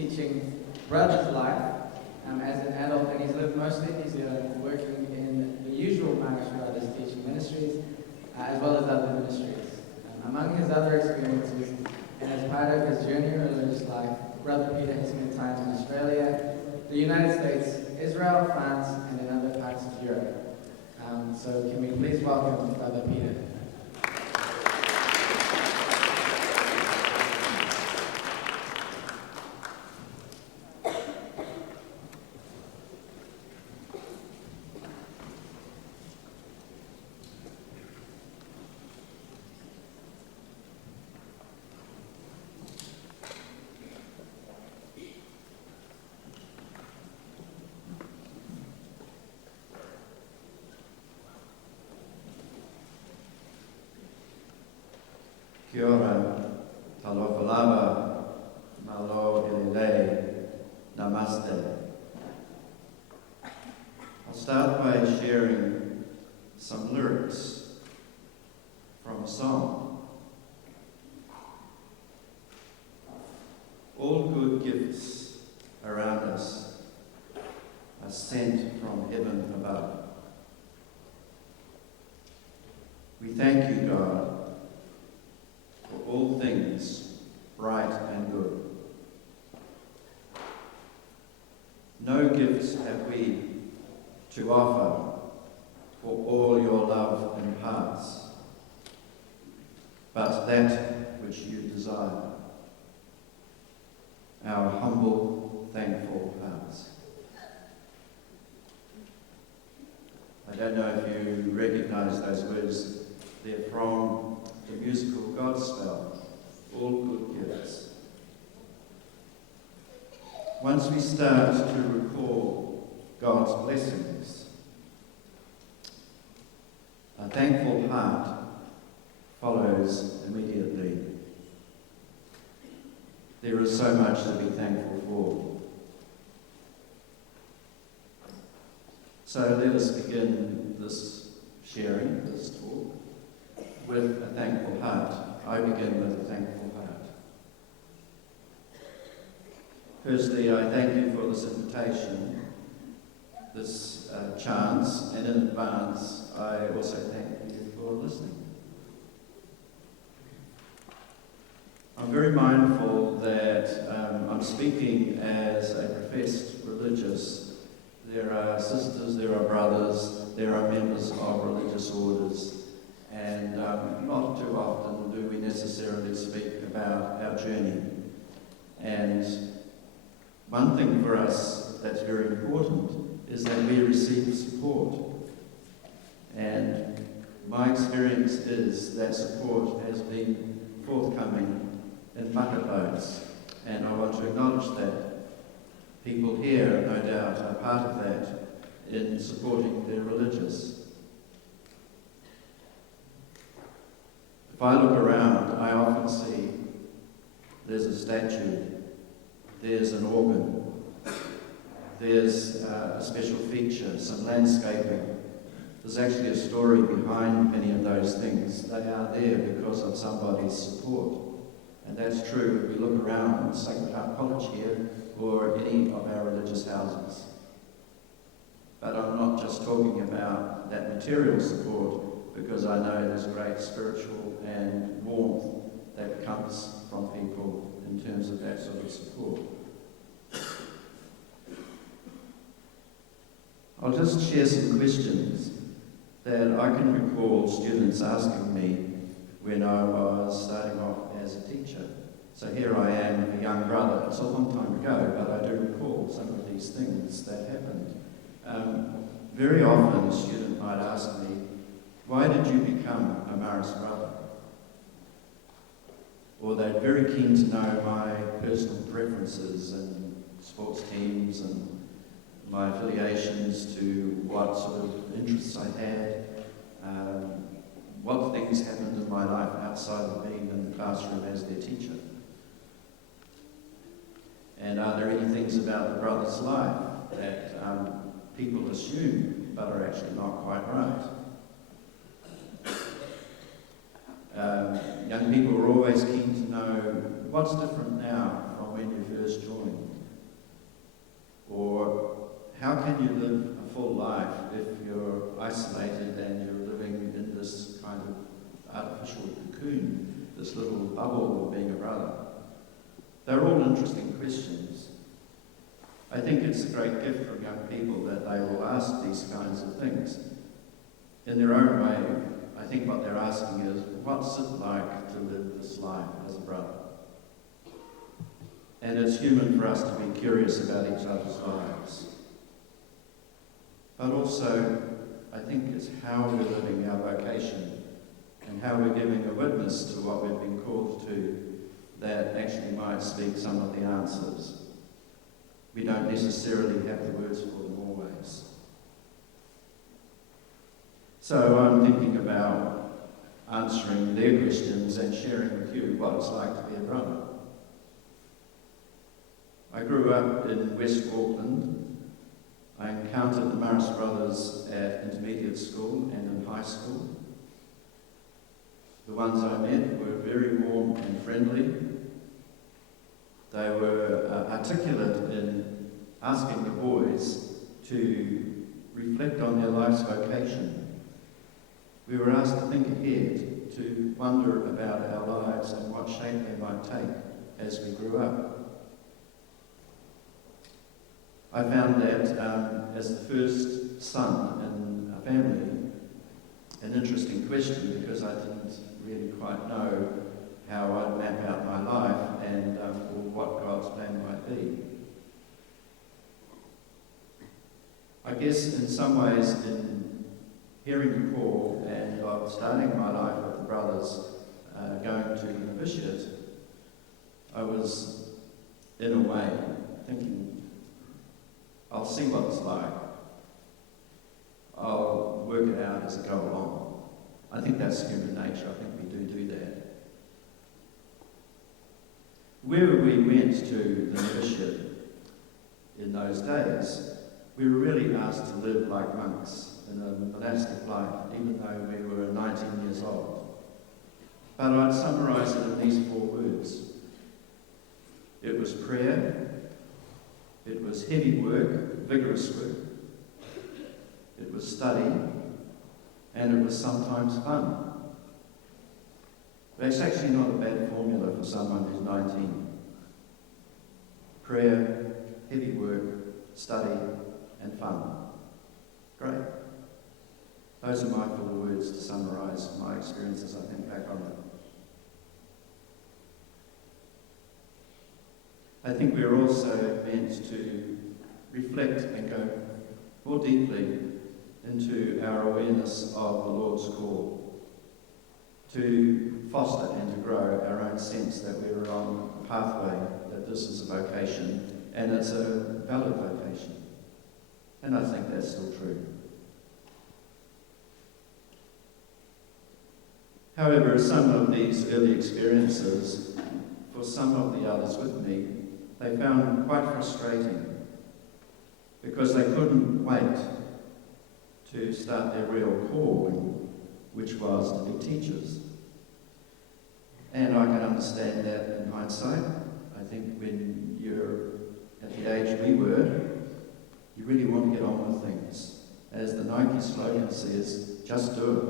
teaching Brother's life as an adult, and he's lived mostly in New Zealand, working in the usual Marist Brothers teaching ministries, as well as other ministries. Among his other experiences, and as part of his journey in religious life, Brother Peter has spent time in Australia, the United States, Israel, France, and in other parts of Europe. So can we please welcome Brother Peter? Kia ora, talofa lava, malo ilile, namaste. I'll start by sharing some lyrics from a song. All good gifts around us are sent from heaven above. We thank you, God, for all things bright and good. No gifts have we to offer for all your love imparts, but that which you desire, our humble, thankful hearts. I don't know if you recognize those words. They're from the musical Godspell, all good gifts. Once we start to recall God's blessings, a thankful heart follows immediately. There is so much to be thankful for. So let us begin this sharing, this talk, with a thankful heart. I begin with a thankful heart. Firstly, I thank you for this invitation, this chance, and in advance, I also thank you for listening. I'm very mindful that I'm speaking as a professed religious. There are sisters, there are brothers, there are members of religious orders, and not too often do we necessarily speak about our journey. And one thing for us that's very important is that we receive support. And my experience is that support has been forthcoming in bucket loads, and I want to acknowledge that. People here, no doubt, are part of that in supporting their religious. If I look around, I often see there's a statue, there's an organ, there's a special feature, some landscaping. There's actually a story behind many of those things. They are there because of somebody's support. And that's true if we look around Sacred Heart College here or any of our religious houses. But I'm not just talking about that material support, because I know there's great spiritual and warmth that comes from people in terms of that sort of support. I'll just share some questions that I can recall students asking me when I was starting off as a teacher. So here I am, a young brother. It's a long time ago, but I do recall some of these things that happened. Very often a student might ask me, why did you become a Marist Brother? Or they're very keen to know my personal preferences and sports teams and my affiliations to what sort of interests I had, what things happened in my life outside of being in the classroom as their teacher. And are there any things about the brother's life that people assume but are actually not quite right? Young people are always keen to know what's different now from when you first joined. this little bubble of being a brother? They're all interesting questions. I think it's a great gift from young people that they will ask these kinds of things. In their own way, I think what they're asking is, what's it like to live this life as a brother? And it's human for us to be curious about each other's lives. But also, I think it's how we're living our vocation and how we're giving a witness to what we've been called to that actually might speak some of the answers. We don't necessarily have the words for them always. So I'm thinking about answering their questions and sharing with you what it's like to be a brother. I grew up in West Auckland. I encountered the Marist Brothers at intermediate school and in high school. The ones I met were very warm and friendly. They were articulate in asking the boys to reflect on their life's vocation. We were asked to think ahead, to wonder about our lives and what shape they might take as we grew up. I found that as the first son in a family, an interesting question because I didn't really quite know how I'd map out my life and or what God's plan might be. I guess in some ways in hearing the call and of starting my life with the brothers going to the novitiate, I was in a way thinking, I'll see what it's like. I'll work it out as I go along. I think that's human nature. I think we do that. Where we went to the novitiate in those days, we were really asked to live like monks in a monastic life, even though we were 19 years old. But I'd summarize it in these 4 words. It was prayer, it was heavy work, vigorous work, it was study, and it was sometimes fun. But it's actually not a bad formula for someone who's 19. Prayer, heavy work, study, and fun. Great. Those are my 4 words to summarise my experiences, I think, back on it. I think we're also meant to reflect and go more deeply into our awareness of the Lord's call, to foster and to grow our own sense that we're on a pathway, that this is a vocation, and it's a valid vocation. And I think that's still true. However, some of these early experiences, for some of the others with me, they found quite frustrating because they couldn't wait to start their real calling, which was to be teachers. And I can understand that in hindsight. I think when you're at the age we were, you really want to get on with things. As the Nike slogan says, just do it.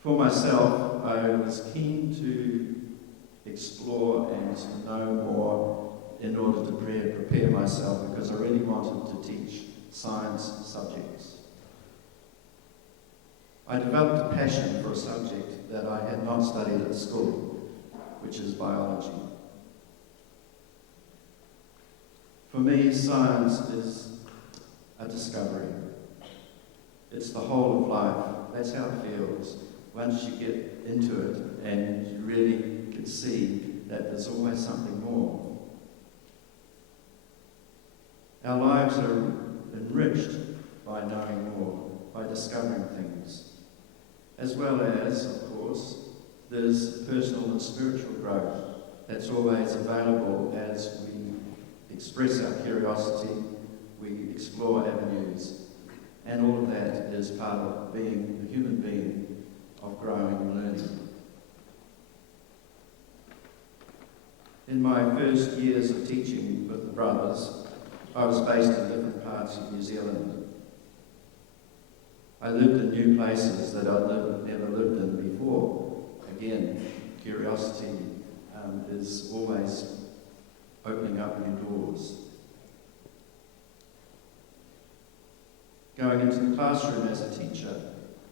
For myself, I was keen to explore and to know more in order to prepare myself because I really wanted to teach science subjects. I developed a passion for a subject that I had not studied at school, which is biology. For me, science is a discovery. It's the whole of life. That's how it feels. Once you get into it and you really can see that there's always something more. Our lives are enriched by knowing more, by discovering things. As well as, of course, there's personal and spiritual growth that's always available as we express our curiosity, we explore avenues, and all of that is part of being a human being, of growing and learning. In my first years of teaching with the brothers, I was based in different parts of New Zealand. I lived in new places that I'd never lived in before. Again, curiosity is always opening up new doors. Going into the classroom as a teacher,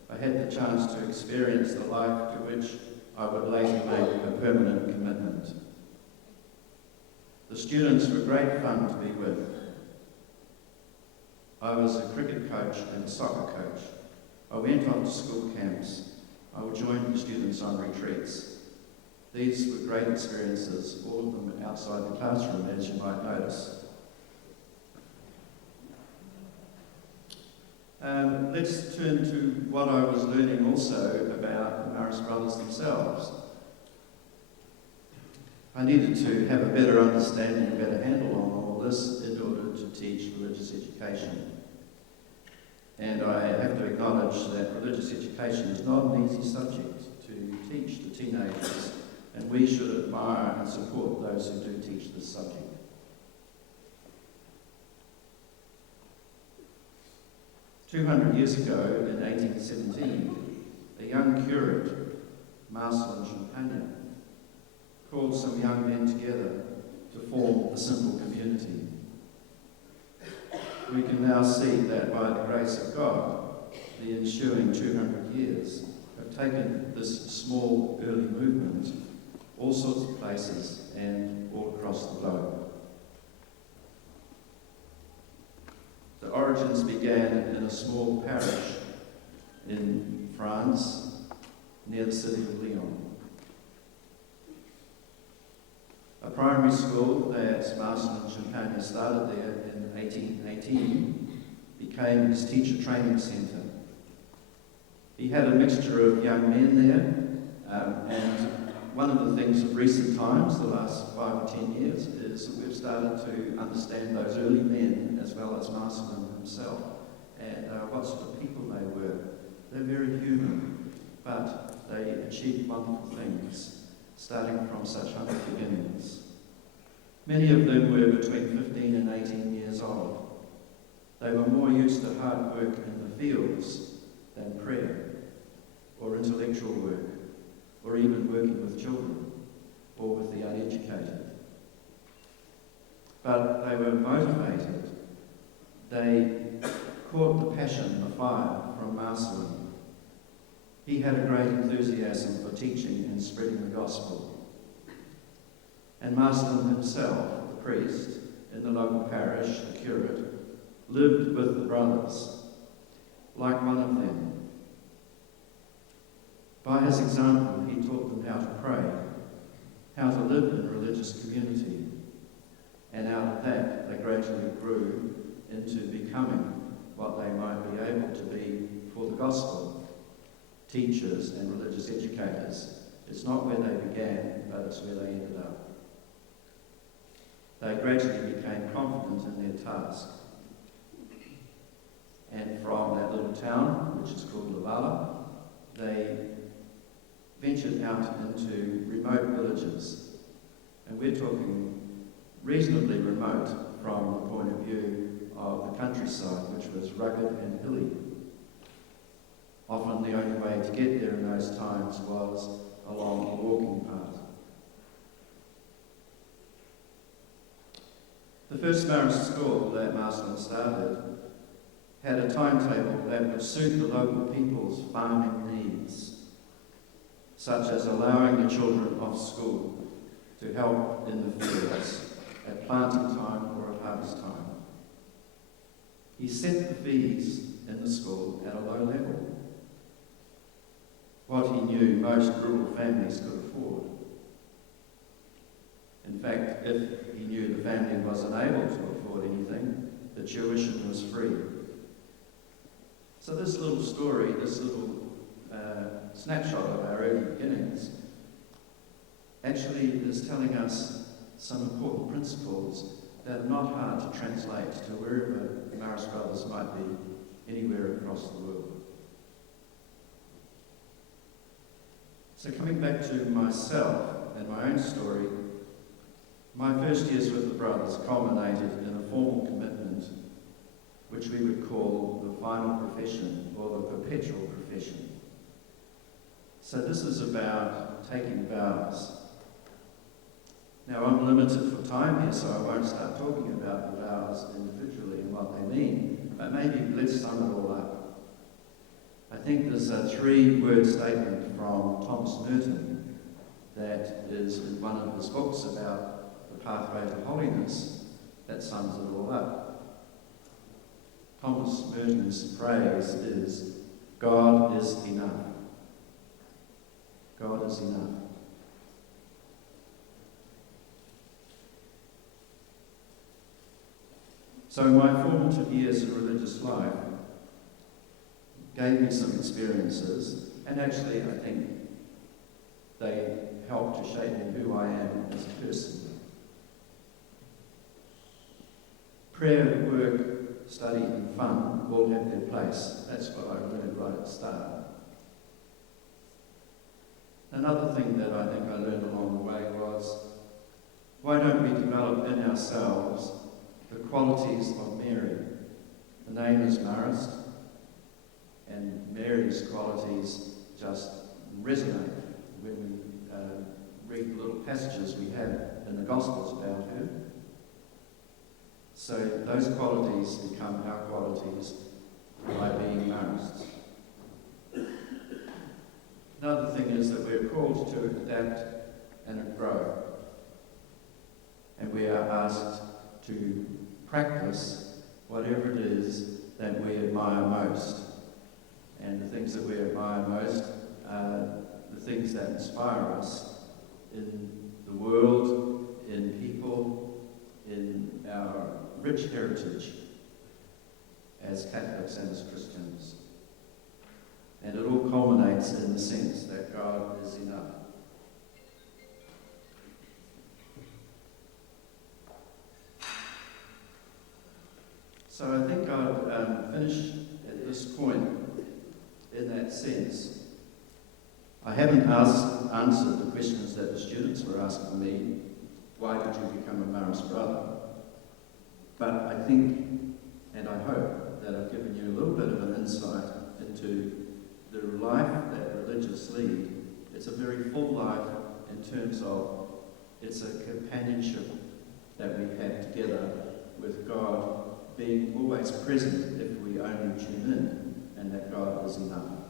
I had the chance to experience the life to which I would later make a permanent commitment. The students were great fun to be with. I was a cricket coach and a soccer coach. I went on to school camps. I would join the students on retreats. These were great experiences, all of them outside the classroom, as you might notice. Let's turn to what I was learning also about the Marist Brothers themselves. I needed to have a better understanding, a better handle on all this in order to teach religious education. And I have to acknowledge that religious education is not an easy subject to teach to teenagers, and we should admire and support those who do teach this subject. "200 years ago, in 1817, a young curate, Marist Brother, called some young men together to form a simple community. We can now see that by the grace of God, the ensuing 200 years have taken this small early movement all sorts of places and all across the globe. The origins began in a small parish in France, near the city of Lyon. A primary school that Marist started there in 1818 became his teacher training centre. He had a mixture of young men there, and one of the things of recent times, the last 5 or 10 years, is that we've started to understand those early men as well as Marist himself and what sort of people they were. They're very human, but they achieved wonderful things, starting from such humble beginnings. Many of them were between 15 and 18 years old. They were more used to hard work in the fields than prayer, or intellectual work, or even working with children, or with the uneducated. But they were motivated. They caught the passion, the fire from Marist. He had a great enthusiasm for teaching and spreading the gospel. And Marist himself, the priest in the local parish, the curate, lived with the brothers, like one of them. By his example, he taught them how to pray, how to live in religious community, and out of that they gradually grew into becoming what they might be able to be for the gospel, teachers and religious educators. It's not where they began, but it's where they ended up. They gradually became confident in their task. And from that little town, which is called Lavala, they ventured out into remote villages. And we're talking reasonably remote from the point of view of the countryside, which was rugged and hilly. Often the only way to get there in those times was along a walking path. The first Marist school that Marist started had a timetable that would suit the local people's farming needs, such as allowing the children off school to help in the fields at planting time or at harvest time. He set the fees in the school at a low level, what he knew most rural families could afford. In fact, if he knew the family was unable to afford anything, the tuition was free. So this little story, this little snapshot of our early beginnings, actually is telling us some important principles that are not hard to translate to wherever the Marist Brothers might be, anywhere across the world. So coming back to myself and my own story, my first years with the brothers culminated in a formal commitment, which we would call the the final profession or the perpetual profession. So this is about taking vows. Now I'm limited for time here, so I won't start talking about the vows individually and what they mean, but maybe let's sum it all up. I think there's a 3-word statement from Thomas Merton that is in one of his books about the pathway to holiness that sums it all up. Thomas Merton's phrase is, God is enough. God is enough. So my formative years in religious life gave me some experiences, and actually I think they helped to shape me who I am as a person. Prayer, work, study and fun all have their place. That's what I learned right at the start. Another thing that I think I learned along the way was, why don't we develop in ourselves the qualities of Mary? The name is Marist, and Mary's qualities just resonate when we read the little passages we have in the Gospels about her. So those qualities become our qualities by being Marists. Another thing is that we're called to adapt and grow, and we are asked to practice whatever it is that we admire most. And the things that we admire most are the things that inspire us in the world, in people, in our rich heritage as Catholics and as Christians. And it all culminates in the sense that God is enough. So I think I'll finish at this point in that sense. I haven't answered the questions that the students were asking me. Why did you become a Marist Brother? But I think, and I hope, that I've given you a little bit of an insight into the life that religious lead. It's a very full life in terms of it's a companionship that we have together with God, being always present if we only tune in, and that God is enough.